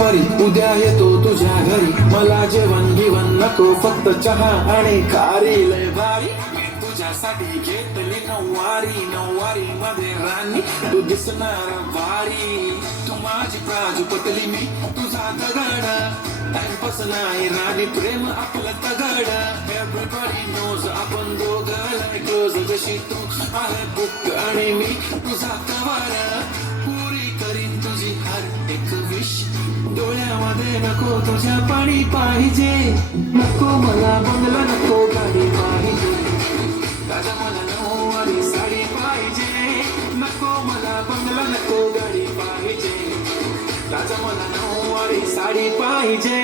Everybody उद्या येतो तुझ्या घरी, मला जेवण गिवण नको, फक्त चहा आणि खारी. लय भारी मी तुझ्यासाठी घेतली नऊवारी, नऊवारी मध्ये राणी तू दिसणार भारी. तू माझी प्राजूपटली, मी तुझा दगड, टाइमपास नाही राणी, प्रेम आपलं तगड. एव्हरीबडी नोज आपण दोघं लय क्लोज, जशी तू आहे बुक आणि मी तुझा कवर. पुरी करीन तुझी हर एक विश, डोळ्यामध्ये नको तुझ्या पाणी पाहिजे. नको मला बंगला, नको गाडी पाहिजे, राजा मला नऊवारी साडी पाहिजे. नको मला बंगला, नको गाडी पाहिजे, राजा मला नऊवारी साडी पाहिजे.